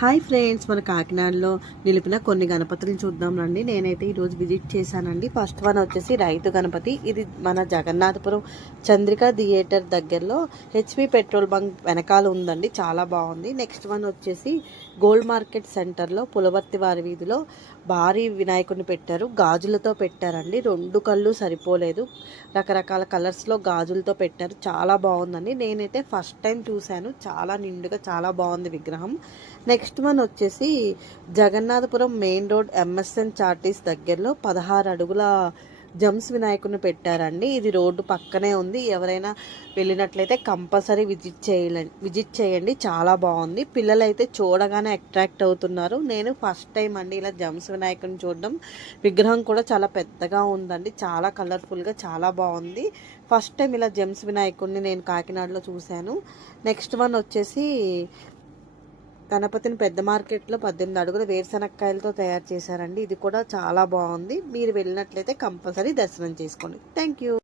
Hi friends, మన కాకినాడలో నిలిపిన కొన్ని గణపతులు చూద్దాం రండి. నేనైతే ఈరోజు విజిట్ చేశానండి. ఫస్ట్ వన్ వచ్చేసి రైతు గణపతి. ఇది మన జగన్నాథపురం చంద్రిక థియేటర్ దగ్గరలో హెచ్పి పెట్రోల్ బంక్ వెనకాల ఉందండి. చాలా బాగుంది. నెక్స్ట్ వన్ వచ్చేసి గోల్డ్ మార్కెట్ సెంటర్లో పులవర్తి వారి వీధిలో భారీ వినాయకుడిని పెట్టారు. గాజులతో పెట్టారండి. రెండు కళ్ళు సరిపోలేదు, రకరకాల కలర్స్లో గాజులతో పెట్టారు. చాలా బాగుందండి. నేనైతే ఫస్ట్ టైం చూశాను. చాలా నిండుగా చాలా బాగుంది విగ్రహం. నెక్స్ట్ వన్ వచ్చేసి జగన్నాథపురం మెయిన్ రోడ్ ఎంఎస్ఎన్ చార్టీస్ దగ్గరలో 16 అడుగుల జమ్స్ వినాయకుడిని పెట్టారండి. ఇది రోడ్డు పక్కనే ఉంది. ఎవరైనా వెళ్ళినట్లయితే కంపల్సరీ విజిట్ చేయండి. చాలా బాగుంది. పిల్లలైతే చూడగానే అట్రాక్ట్ అవుతున్నారు. నేను ఫస్ట్ టైం అండి ఇలా జమ్స్ వినాయకుడిని చూడడం. విగ్రహం కూడా చాలా పెద్దగా ఉందండి. చాలా కలర్ఫుల్గా చాలా బాగుంది. ఫస్ట్ టైం ఇలా జమ్స్ వినాయకుడిని నేను కాకినాడలో చూశాను. నెక్స్ట్ వన్ వచ్చేసి గణపతిని పెద్ద మార్కెట్లో 18 అడుగుల వేరుశనక్కాయలతో తయారు చేశారండి. ఇది కూడా చాలా బాగుంది. మీరు వెళ్ళినట్లయితే కంపల్సరీ దర్శనం చేసుకోండి. Thank you.